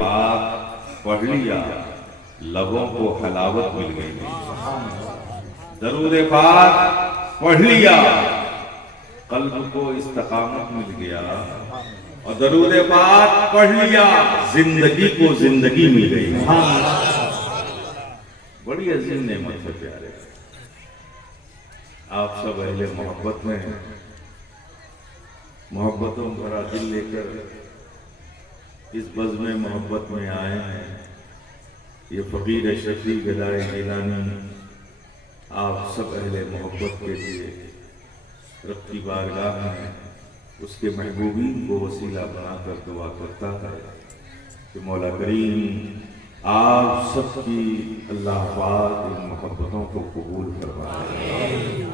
پاک پڑھ لیا لبوں کو حلاوت مل گئی، درود پاک پڑھ لیا قلب کو استقامت مل گیا، اور درود پاک پڑھ لیا زندگی کو زندگی مل گئی۔ بڑی عظیم نعمت ہے پیارے، آپ سب اہل محبت میں محبتوں بھرا دل لے کر اس بزم محبت میں آئے ہیں۔ یہ فقیر شفیع گدائے گیلانی آپ سب اہل محبت کے لیے رب کی بارگاہ میں اس کے محبوبین کو وسیلہ بنا کر دعا کرتا ہے کہ مولا کریم آپ سب کی اللہ پاک ان محبتوں کو قبول فرمائے۔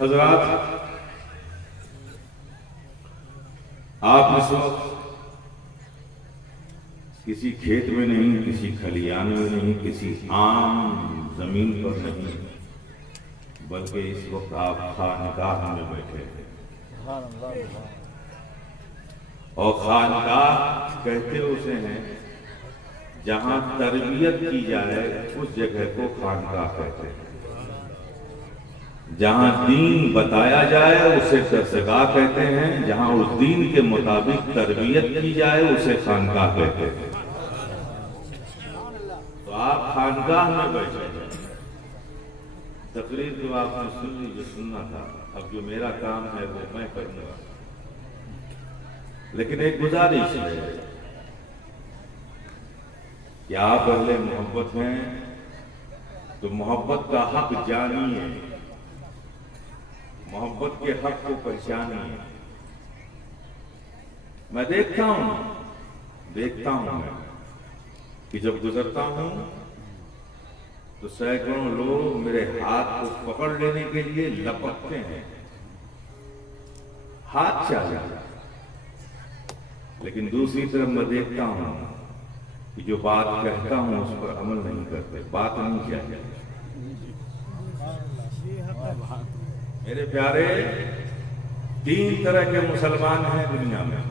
حضرات، آپ اس وقت کسی کھیت میں نہیں، کسی کھلیان میں نہیں، کسی عام زمین پر نہیں، بلکہ اس وقت آپ خانقاہ میں بیٹھے ہیں، اور خانقاہ کہتے اسے ہیں جہاں تربیت کی جائے اس جگہ کو خانقاہ کہتے ہیں، جہاں دین بتایا جائے اسے درسگاہ کہتے ہیں، جہاں اس دین کے مطابق تربیت کی جائے اسے خانقاہ کہتے ہیں۔ تو آپ خانقاہ میں بیٹھے ہیں، تقریر جو آپ نے سن لی، جو سننا تھا، اب جو میرا کام ہے وہ میں کروں گا، لیکن ایک گزارش ہے کہ آپ اہل محبت ہیں تو محبت کا حق جانیے، محبت کے حق کو پہچانیے۔ میں دیکھتا ہوں میں کہ جب گزرتا ہوں تو سینکڑوں لوگ میرے ہاتھ کو پکڑ لینے کے لیے لپکتے ہیں، ہاتھ چاہیے، لیکن دوسری طرف میں دیکھتا ہوں کہ جو بات کہتا ہوں اس پر عمل نہیں کرتے، بات نہیں چاہیے۔ میرے پیارے، تین طرح کے مسلمان ہیں دنیا میں،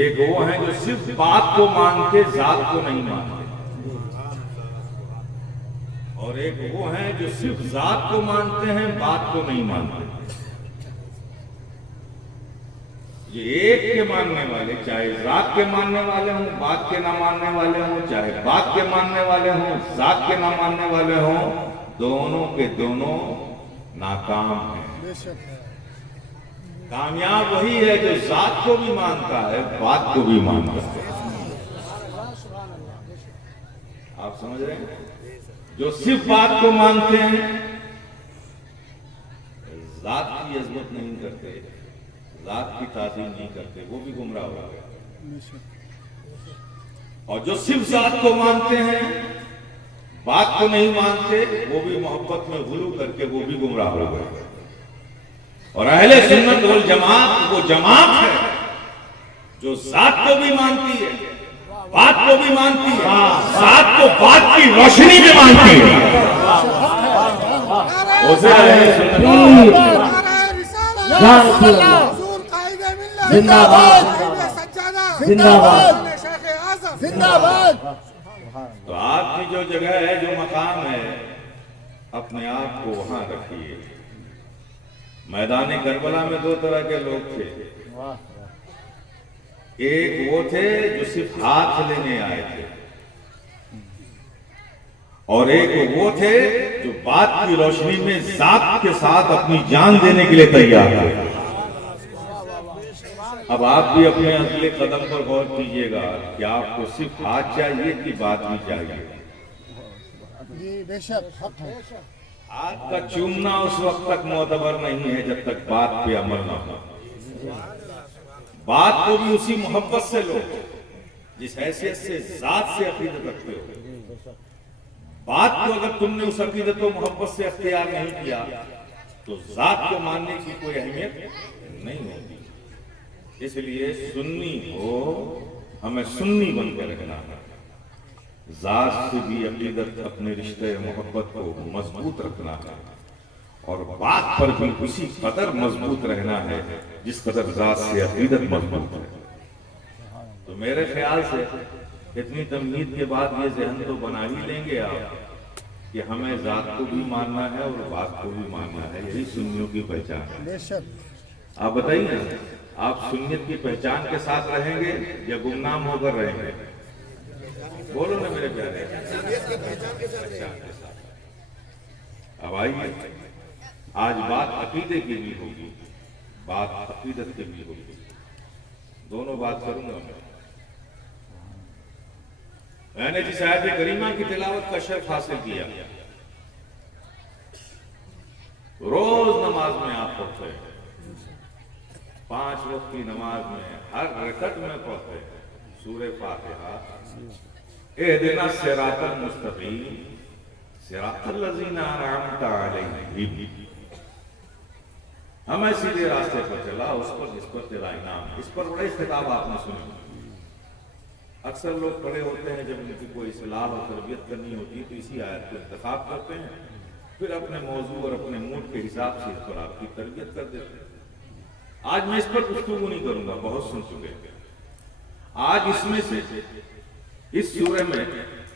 ایک وہ ہیں جو صرف بات کو مانتے ذات کو نہیں مانتے، اور ایک وہ ہیں جو صرف ذات کو مانتے ہیں بات کو نہیں مانتے۔ یہ ایک کے ماننے والے، چاہے ذات کے ماننے والے ہوں، بات کے نہ ماننے والے ہوں، چاہے بات کے ماننے والے ہوں، ذات کے نہ ماننے والے ہوں، دونوں کے دونوں ناکام ہیں۔ کامیاب وہی ہے جو ذات کو بھی مانتا ہے، بات کو بھی مانتا ہے۔ آپ سمجھ رہے ہیں؟ جو صرف بات کو مانتے ہیں، ذات کی عظمت نہیں کرتے، ذات کی تعظیم نہیں کرتے، وہ بھی گمراہ ہو گئے، اور جو صرف ذات کو مانتے ہیں، بات کو نہیں مانتے، وہ بھی محبت میں غلو کر کے وہ بھی گمراہ ہو گئے۔ اور اہل سنت والجماعت وہ جماعت ہے جو ذات کو بھی مانتی ہے، بات کو بھی مانتی ہے، ذات کو بات کی روشنی میں مانتی ہے۔ اسے اہل سنت زندہ باد، زندہ باد، زندہ باد۔ تو آپ کی جو جگہ ہے، جو مقام ہے، اپنے آپ کو وہاں رکھیے۔ میدان کربلا میں دو طرح کے لوگ تھے، ایک وہ تھے جو صرف ہاتھ لینے آئے تھے، اور ایک وہ تھے جو بات کی روشنی میں ذات کے ساتھ اپنی جان دینے کے لیے تیار تھے۔ اب آپ بھی اپنے اگلے قدم پر غور کیجئے گا کہ آپ کو صرف ہاتھ چاہیے کہ بات بھی چاہیے۔ ہاتھ کا چومنا اس وقت تک معتبر نہیں ہے جب تک بات پہ عمل نہ ہو۔ بات کو بھی اسی محبت سے لو جس حیثیت سے ذات سے عقیدت رکھتے ہو۔ بات کو اگر تم نے اس عقیدت و محبت سے اختیار نہیں کیا تو ذات کو ماننے کی کوئی اہمیت نہیں ہوگی۔ اس لیے سنی ہو، ہمیں سنی بن کے رکھنا ہے، ذات سے بھی عقیدت، اپنے رشتے محبت کو مضبوط رکھنا ہے، اور بات پر بھی اسی قدر مضبوط رہنا ہے جس قدر ذات سے عقیدت مضبوط ہے۔ تو میرے خیال سے اتنی تمہید کے بعد یہ ذہن تو بنا ہی لیں گے آپ کہ ہمیں ذات کو بھی ماننا ہے اور بات کو بھی ماننا ہے، یہی سنیوں کی پہچان ہے۔ آپ بتائیے آپ سنیت کی پہچان کے ساتھ رہیں گے یا گمنام ہو کر رہیں گے؟ بولو نا میرے پیارے، پہچان کے ساتھ۔ اب آئیے آج بات عقیدے کی بھی ہوگی، بات عقیدت کی بھی ہوگی، دونوں بات کروں گا میں نے جس آیت کریمہ کی تلاوت کا شرف حاصل کیا، روز نماز میں آپ پڑھتے ہیں، 5 وقت کی نماز میں ہر رکعت میں پڑھتے ہیں سورہ فاتحہ، اہدنا الصراط المستقیم صراط الذین انعمت علیہم، ہمیں سیدھے راستے پر چلا اس پر جس پر تیرا انعام۔ اس پر بڑے خطاب آپ نے سنے، اکثر لوگ کھڑے ہوتے ہیں جب ان کی کوئی اصلاح اور تربیت کرنی ہوتی ہے تو اسی آیت کو انتخاب کرتے ہیں، پھر اپنے موضوع اور اپنے موڈ کے حساب سے اس پر آپ کی تربیت کر دیتے ہیں۔ آج میں اس پر گفتگو نہیں کروں گا، بہت سن چکے ہیں۔ آج اس میں سے اس سورہ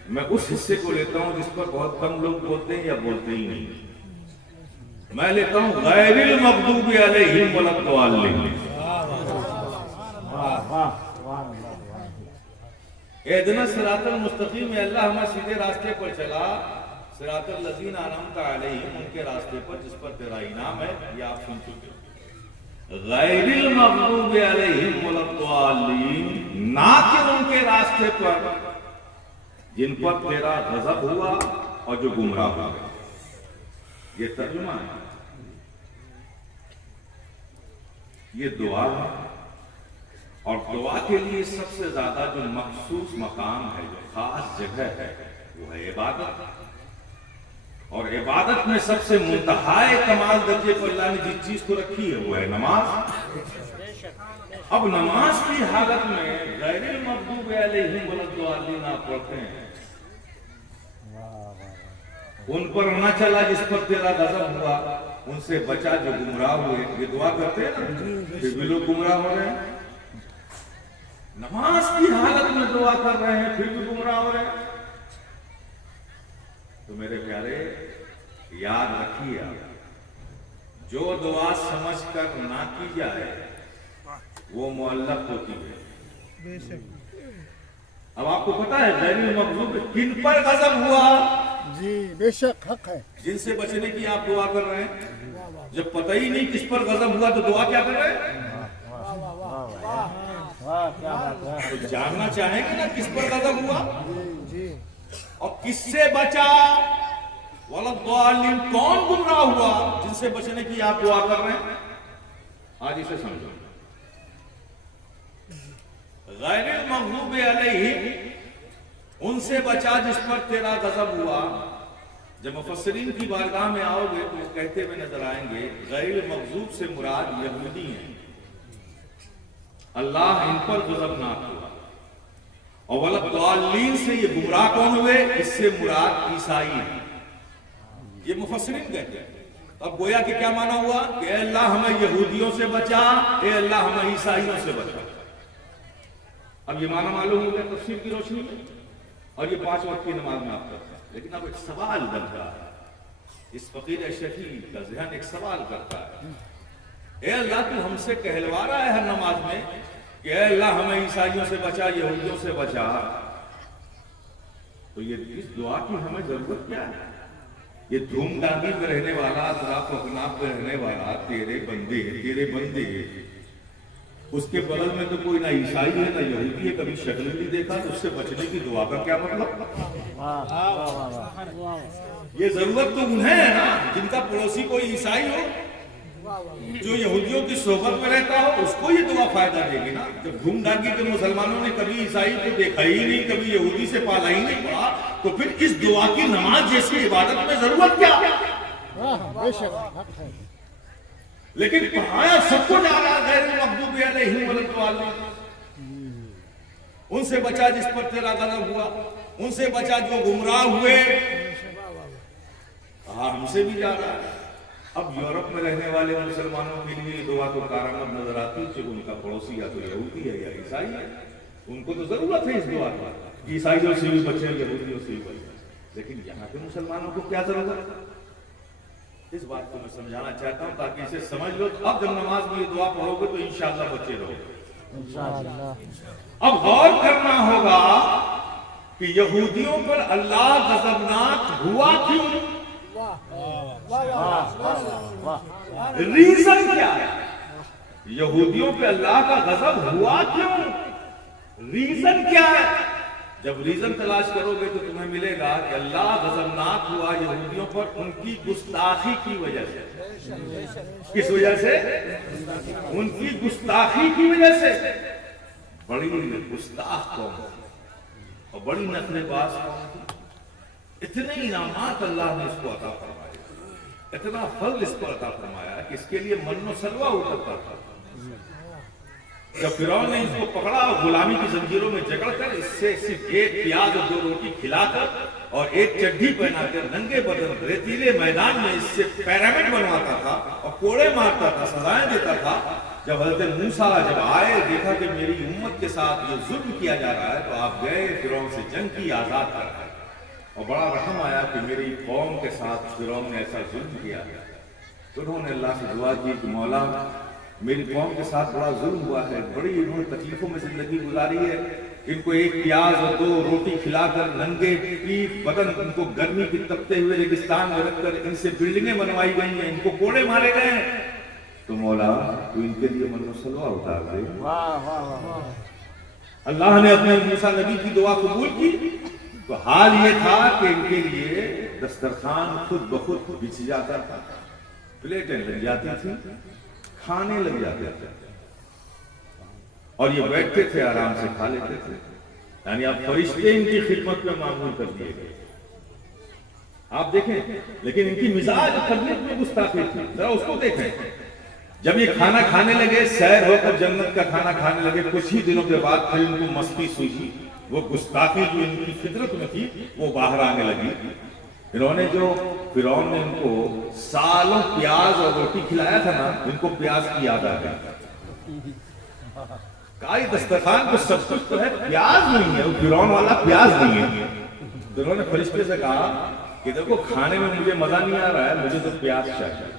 میں اس حصے کو لیتا ہوں جس پر بہت کم لوگ بولتے ہیں یا بولتے ہی نہیں۔ میں لیتا ہوں غیر المغضوب علیہم ولا الضالین، اہدنا الصراط المستقیم، اے اللہ ہمیں سیدھے راستے پر چلا، صراط الذین انعمت علیہم، ان کے راستے پر جس پر تیرا انعام ہے، یہ آپ سن چکے ہیں۔ غیر المغضوب علیہم ولا الضالین، نہ کہ ان کے راستے پر جن پر تیرا غضب ہوا اور جو گمراہ ہوا۔ یہ ترجمہ ہے، یہ دعا ہے، اور دعا کے لیے سب سے زیادہ جو مخصوص مقام ہے، جو خاص جگہ ہے، وہ ہے عبادت۔ اور عبادت میں سب سے منتہائے کمال درجے پر اللہ نے جس چیز کو رکھی ہے وہ ہے نماز۔ اب نماز کی حالت میں غیر المغضوب علیہم ولا الضالین آپ پڑھتے ہیں، ان پر نہ چلا جس پر تیرا غضب ہوا، ان سے بچا جو گمراہ ہوئے، یہ دعا کرتے ہیں نا، پھر بھی لوگ گمراہ ہو رہے ہیں۔ نماز کی حالت میں دعا کر رہے ہیں پھر بھی گمراہ ہو رہے ہیں۔ تو میرے پیارے یاد رکھیے، جو دعا سمجھ کر نہ کی جائے وہ معلق ہوتی ہے۔ اب آپ کو پتا ہے غیر المغضوب کن پر غضب ہوا؟ جی بے شک حق ہے، جن سے بچنے کی آپ دعا کر رہے ہیں۔ جب پتہ ہی نہیں کس پر غضب ہوا تو دعا کیا کر رہے ہیں؟ تو جاننا چاہیں گے نا کس پر غضب ہوا اور کس سے بچا، ولا الضالین کون گمراہ ہوا جن سے بچنے کی آپ دعا کر رہے ہیں۔ آج اسے سمجھو، غیر المغضوب علیہم، ان سے بچا جس پر تیرا غضب ہوا۔ جب مفسرین کی بارگاہ میں آؤ گے تو وہ کہتے ہوئے نظر آئیں گے غیر مغضوب سے مراد یہودی ہیں، اللہ ان پر غضبناک ہوا، اور ولا الضالین سے یہ گمراہ کون ہوئے؟ اس سے مراد عیسائی ہیں، یہ مفسرین کہتے ہیں۔ اب گویا کہ کیا معنی ہوا کہ اے اللہ ہمیں یہودیوں سے بچا، اے اللہ ہمیں عیسائیوں سے بچا۔ اب یہ معنی معلوم ہو گیا تفسیر کی روشنی میں، اور یہ 5 وقت کی نماز میں آپ کرتے ہیں۔ لیکن اب ایک سوال بنتا ہے، اس فقیر شفیع کا ذہن ایک سوال کرتا ہے، اے اللہ تو ہم سے کہلوا رہا ہے ہر نماز میں کہ اے اللہ ہمیں عیسائیوں سے بچا، یہودیوں سے بچا، تو یہ اس دعا کی ہمیں ضرورت کیا ہے؟ یہ دھوم دھامی میں رہنے والا، اطراف و اکناف میں رہنے والا تیرے بندے اس کے بغل میں تو کوئی نہ عیسائی ہے نہ یہودی ہے، کبھی شکل بھی دیکھا، تو اس سے بچنے کی دعا کا کیا مطلب؟ یہ ضرورت تو انہیں ہے نا جن کا پڑوسی کوئی عیسائی ہو، جو یہودیوں کی صحبت میں رہتا ہو، اس کو یہ دعا فائدہ دے گی نا۔ جب دھوم دھامی کے مسلمانوں نے کبھی عیسائی کو دیکھا ہی نہیں، کبھی یہودی سے پالا ہی نہیں پڑا، تو پھر اس دعا کی نماز جیسی عبادت میں ضرورت کیا؟ بے شک حق ہے، لیکن پڑھایا سب کو جا رہا غیر المغضوب علیہم ولا الضالین، ان سے بچا جس پر تیرا غضب ہوا، ان سے بچا جو گمراہ ہوئے۔ ہم سے بھی جا رہا ہے اب یورپ میں رہنے والے مسلمانوں کے لیے یہ دعا تو کارآمد نظر آتی ہے کہ ان کا پڑوسی یا تو یہودی ہے یا عیسائی ہے، ان کو تو ضرورت ہے اس دعا کی، عیسائیوں سے بھی بچیں یہودیوں سے بھی بچیں، لیکن یہاں کے مسلمانوں کو کیا ضرورت ہے؟ اس بات کو میں سمجھانا چاہتا ہوں تاکہ اسے سمجھ لو، اب جب نماز میں یہ دعا پڑھو گے تو انشاءاللہ بچے رہو گے۔ اب غور کرنا ہوگا کہ یہودیوں پر اللہ غضبناک ہوا کیوں؟ ریزن کیا ہے؟ یہودیوں پہ اللہ کا غضب ہوا کیوں؟ ریزن کیا ہے؟ جب ریزن تلاش کرو گے تو تمہیں ملے گا کہ اللہ غضبناک ہوا یہودیوں پر ان کی گستاخی کی وجہ سے۔ کس وجہ سے؟ ان کی گستاخی کی وجہ سے۔ بڑی گستاخ قوم اور بڑی نسل باز قوم، اتنے انعامات اللہ نے اس کو عطا فرمائے، اتنا فضل اس کو عطا فرمایا کہ اس کے لیے من و سلوہ اترتا تھا۔ جب فرعون نے اس کو پکڑا اور غلامی کی زنجیروں میں جکڑ کر اس سے صرف ایک پیاز اور 2 روٹی کھلا کر اور ایک چڈی پہنا کر ننگے بدن ریتیلے میدان میں اس سے پیرامڈ بنواتا تھا اور کوڑے مارتا تھا، سزائیں دیتا تھا، جب حضرت موسیٰ جب آئے دیکھا کہ میری امت کے ساتھ یہ ظلم کیا جا رہا ہے تو آپ گئے، فرعون سے جنگ کی، آزاد کر آئے، اور بڑا رحم آیا کہ میری قوم کے ساتھ فرعون نے ایسا ظلم کیا۔ تو انہوں نے اللہ سے دعا کی کہ مولا میری قوم کے ساتھ بڑا ظلم ہوا ہے، بڑی انہوں نے تکلیفوں میں زندگی گزاری ہے، ان کو ایک پیاز اور 2 روٹی کھلا کر ننگے پیٹ بدن ان کو گرمی کی تپتے ہوئے ریگستان میں رکھ کر ان سے بلڈنگیں بنوائی گئی ہیں، ان کو کوڑے مارے گئے ہیں، تو مولا تو ان کے لیے من و سلوہ اتار دے۔ اللہ نے اپنے موسیٰ نبی کی دعا قبول کی تو حال یہ تھا کہ ان کے لیے دسترخوان خود بخود بچھ جاتا تھا، پلیٹیں لگ جاتی تھیں، کھانے لگ جاتے تھے، اور یہ بیٹھتے تھے آرام سے کھا لیتے تھے، یعنی آپ فرشتے ان کی خدمت میں معمول کر دیے گئے۔ آپ دیکھیں، لیکن ان کی مزاج طبیعت میں گستاخی تھی، ذرا اس کو دیکھیں۔ جب یہ کھانا کھانے لگے، سیر ہو کر جنت کا کھانا کھانے لگے، کچھ ہی دنوں کے بعد پھر ان کو مستی سوجی، وہ گستاخی جو ان کی فطرت میں تھی وہ باہر آنے لگی۔ انہوں نے جو فرعون نے ان کو سالوں پیاز اور روٹی کھلایا تھا نا، ان کو پیاز کی یاد آ گئی۔ کائی دسترخوان کو سب کچھ تو ہے، پیاز نہیں ہے، وہ فرعون والا پیاز نہیں ہے۔ تو انہوں نے فرشتے سے کہا کہ دیکھو کھانے میں مجھے مزہ نہیں آ رہا ہے، مجھے تو پیاز چاہیے۔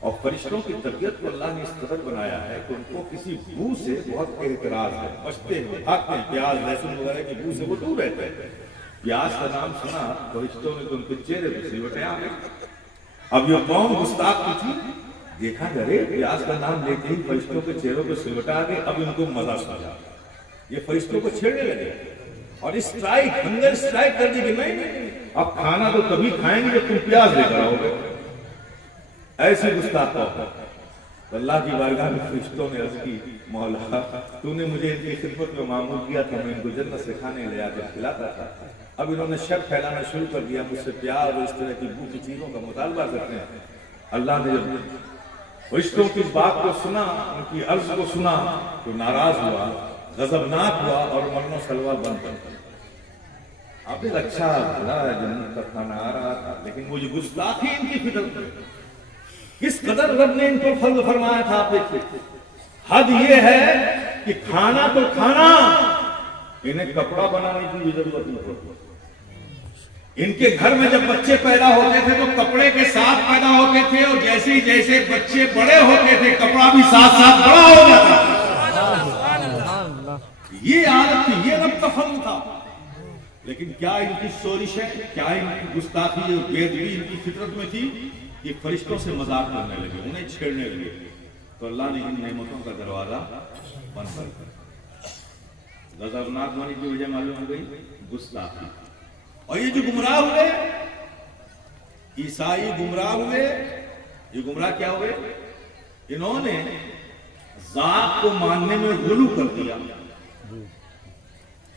اور فرشتوں کی طبیعت کو اللہ نے اس قدر بنایا ہے کہ ان کو کسی بو سے بہت اعتراض ہے، بچتے ہیں، بھاگتے ہیں، پیاز لہسن وغیرہ کی بو سے وہ دور رہتے ہیں۔ پیاز کا نام سنا فرشتوں نے تو ان کے چہرے پہ سلوٹیں آ گئی۔ اب یہ قوم گستاخ کی تھی، دیکھا کرے پیاز کا نام لیتے ہی فرشتوں کے چہروں پہ سلوٹیں آ گئی، اب ان کو مزہ سمجھا، یہ فرشتوں کو چھیڑنے لگے اور اسٹرائک، ہنگر اسٹرائک کر دی کہ نہیں، اب کھانا تو تبھی کھائیں گے جب تم پیاز لے کر آؤ گے۔ ایسی گستاخ قوم۔ اللہ کی بارگاہ میں فرشتوں نے عرض کی، مولا تو نے مجھے ان کی خدمت میں معمول کیا تھا، میں ان کو جنت سے کھانے لے آ کر کھلاتا تھا، اب انہوں نے شر پھیلانا شروع کر دیا، مجھ سے پیار اور اس طرح کی بو کی چیزوں کا مطالبہ کرتے ہیں۔ اللہ نے جب فرشتوں کی اس بات کو سنا، ان کی عرض کو سنا تو ناراض ہوا، غضبناک ہوا اور من و سلوہ بند کر دیا۔ آپ ایک اچھا بھلا جنت کا کھانا آ رہا تھا، لیکن وہ جو گستاخی ان کی فطرت میں، کس قدر رب نے ان کو فضل فرمایا تھا آپ دیکھیں۔ حد یہ ہے کہ کھانا تو کھانا، انہیں کپڑا بنانے کی بھی ضرورت نہیں پڑتی۔ ان کے گھر میں جب بچے پیدا ہوتے تھے تو کپڑے کے ساتھ پیدا ہوتے تھے، اور جیسے ہی جیسے بچے بڑے ہوتے تھے کپڑا بھی ساتھ ساتھ بڑا ہو جاتا تھا۔ یہ عادت تھی، یہ رب کا فضل تھا۔ لیکن کیا ان کی سورش ہے، کیا ان کی گستاخی اور بے ادبی ان کی فطرت میں تھی؟ یہ فرشتوں سے مذاق کرنے لگے، انہیں چھیڑنے لگے، تو اللہ نے ان نعمتوں کا دروازہ بند کر دیا۔ غضبناک ہونے کی وجہ معلوم ہو گئی، گستاخی۔ اور یہ جو گمراہ ہوئے، عیسائی گمراہ ہوئے، یہ گمراہ کیا ہوئے؟ انہوں نے ذات کو ماننے میں غلو کر دیا۔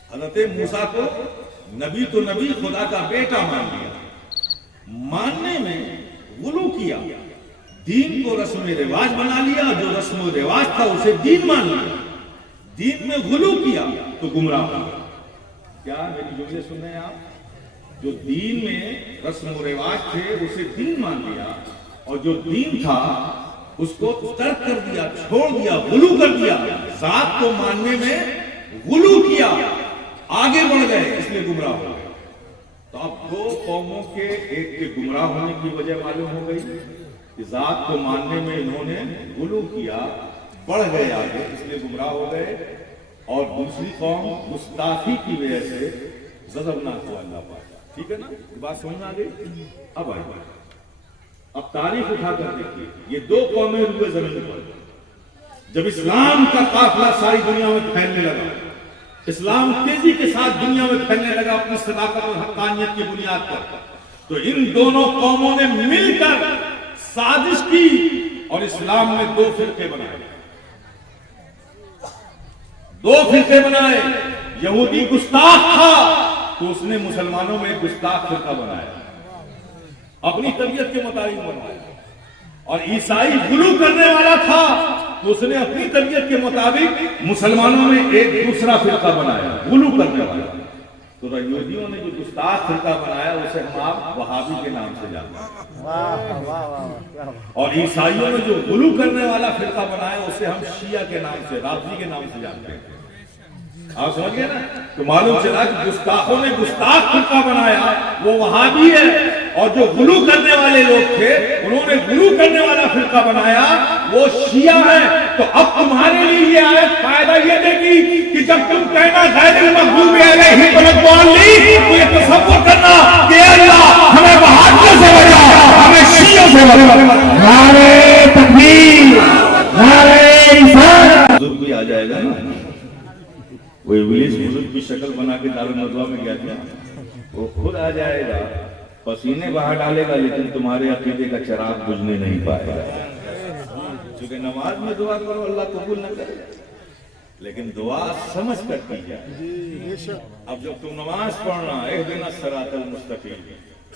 حضرت موسیٰ کو نبی تو نبی، خدا کا بیٹا مان لیا، ماننے میں غلو کیا، دین کو رسم رواج بنا لیا، جو رسم و رواج تھا اسے دین مان لیا، دین میں غلو کیا تو گمراہ ہوا۔ کیا میری جملے سن رہے ہیں آپ؟ جو دین میں رسم و رواج تھے اسے دین مان لیا اور جو دین تھا اس کو ترک کر دیا، چھوڑ دیا، غلو کر دیا، ذات کو ماننے میں غلو کیا، آگے بڑھ گئے، اس لیے گمراہ ہو گئے۔ تو اب دو قوموں کے ایک کے گمراہ ہونے کی وجہ معلوم ہو گئی کہ ذات کو ماننے میں انہوں نے غلو کیا، بڑھ گئے آگے، اس لیے گمراہ ہو گئے، اور دوسری قوم گستاخی کی وجہ سے غضبناک ہوا اللہ پاک۔ ٹھیک ہے نا، یہ بات سمجھ میں آ گئی؟ اب آئیے، اب تاریخ اٹھا کر دیکھیے، یہ دو قومیں روئے زمین پر جب اسلام کا قافلہ ساری دنیا میں پھیلنے لگا، اسلام تیزی کے ساتھ دنیا میں پھیلنے لگا اپنی صداقت اور حقانیت کی بنیاد پر، تو ان دونوں قوموں نے مل کر سازش کی اور اسلام میں دو فرقے بنائے۔ دو فرقے بنائے، یہودی گستاخ تھا تو اس نے مسلمانوں میں ایک گستاخ فرقہ بنایا، اپنی طبیعت کے مطابق بنایا، اور عیسائی غلو کرنے والا تھا تو اس نے اپنی طبیعت کے مطابق مسلمانوں میں ایک دوسرا فرقہ بنایا غلو کرنے والا۔ تو یہودیوں نے جو گستاخ فرقہ بنایا اسے ہم آپ وہابی کے نام سے جانتے ہیں، اور عیسائیوں نے جو غلو کرنے والا فرقہ بنایا اسے ہم شیعہ کے نام سے، رافضی کے نام سے جانتے ہیں۔ آپ سمجھ گئے نا؟ تو معلوم چلا کہ گستاخوں نے گستاخ فرقہ بنایا وہ وہابی ہے، اور جو غلو کرنے والے لوگ تھے انہوں نے غلو کرنے والا فرقہ بنایا وہ شیعہ ہے۔ تو اب تمہارے لیے یہ آیت فائدہ یہ دے گی کہ جب تم کہنا غیر المغضوب علیہم ولا تو یہ تصور کرنا کہ اللہ ہمیں وہابیوں سے بچا، ہمیں شیعوں سے بچا۔ نعرہ تکبیر، نعرہ رسالت۔ حضور بھی آ جائے گا نا، وہ ابلیس بزرگ کی شکل بنا کے دارالندوا میں گیا تھا، وہ خود آ جائے گا، پسینے بہا ڈالے گا، لیکن تمہارے عقیدے کا چراغ بجھنے نہیں پائے گا۔ کیونکہ نماز میں دعا کرو اللہ قبول نہ کرے، لیکن دعا سمجھ کر کی جائے۔ اب جب تم نماز پڑھنا اہدنا الصراط المستقیم،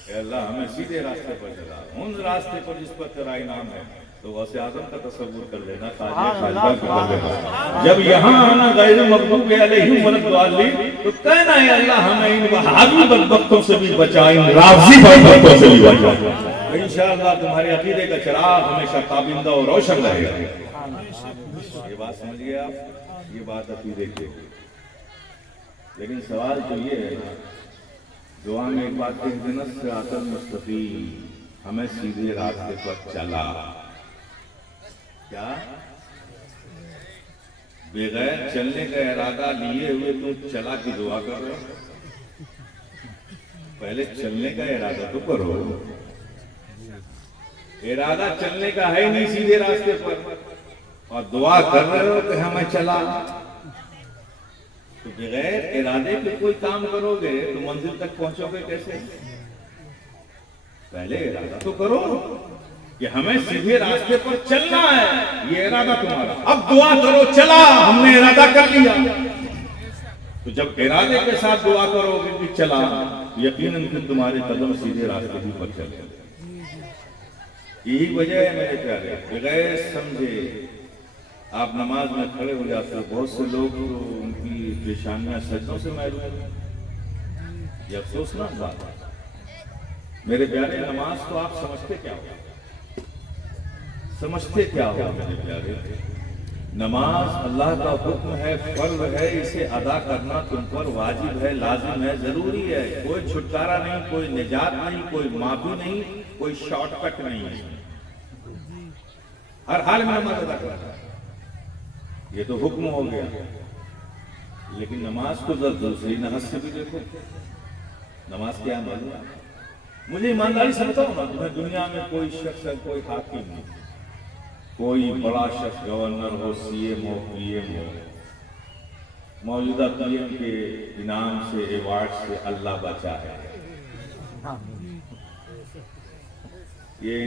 اے اللہ ہمیں سیدھے راستے پر چلا، ان راستے پر جس پر تیرا انعام ہے، تو غوث اعظم کا تصور کر لینا، خواجہ خالقہ کر لینا۔ جب یہاں آنا غیر مغضوب علیہم ولا الضالین، تو کہنا ہے اللہ ہمیں ان وہابی بدبختوں سے بھی بچا، ان رافضی بدبختوں سے بھی بچا۔ انشاءاللہ تمہارے عقیدے کا چراغ ہمیشہ تابندہ اور روشن رہے گا۔ یہ بات سمجھ گئے آپ؟ یہ بات عقیدے کی۔ لیکن سوال تو یہ ہے، دعا میں ایک بات کہہ دینا، صراط المستقیم، ہمیں سیدھے راستے پر چلا۔ کیا بغیر چلنے کا ارادہ لیے ہوئے تو چلا کی دعا کر رہے ہو؟ پہلے چلنے کا ارادہ تو کرو۔ ارادہ چلنے کا ہے نہیں سیدھے راستے پر، اور دعا کر رہے ہو کہ ہمیں چلا۔ تو بغیر ارادے کے کوئی کام کرو گے تو منزل تک پہنچو گے کیسے؟ پہلے ارادہ تو کرو کہ ہمیں سیدھے راستے پر چلنا ہے، یہ ارادہ تمہارا۔ اب دعا کرو چلا، ہم نے ارادہ کر لیا۔ تو جب ارادے کے ساتھ دعا کرو گے کہ چلا، یقیناً کہ تمہارے قدم سیدھے راستے ہی پر چلے۔ یہی وجہ ہے میرے پیارے، بغیر سمجھے آپ نماز میں کھڑے ہو جاتے ہو۔ بہت سے لوگ تو ان کی پیشانیاں سجدوں سے محروم ہیں، یہ افسوسناک بات ہے۔ میرے پیارے، نماز تو آپ سمجھتے کیا ہو؟ سمجھتے کیا ہو میرے پیارے؟ نماز اللہ کا حکم ہے، فرض ہے، اسے ادا کرنا تم پر واجب ہے، لازم ہے، ضروری ہے۔ کوئی چھٹکارا نہیں، کوئی نجات نہیں، کوئی معافی نہیں، کوئی شارٹ کٹ نہیں ہے۔ ہر حال میں نماز ادا کرنا ہے، یہ تو حکم ہو گیا۔ لیکن نماز کو دوسری نحس سے بھی دیکھو، نماز کیا معلوم ہے؟ مجھے ایمانداری سے بتاؤ نا، تمہیں دنیا میں کوئی شخص ہے، کوئی حاکم نہیں، کوئی بڑا شخص گورنر ہو، سی ایم ہو، پی ایم ہو، موجودہ پی ایم کے انعام سے، ایوارڈ سے اللہ بچا ہے۔ یہ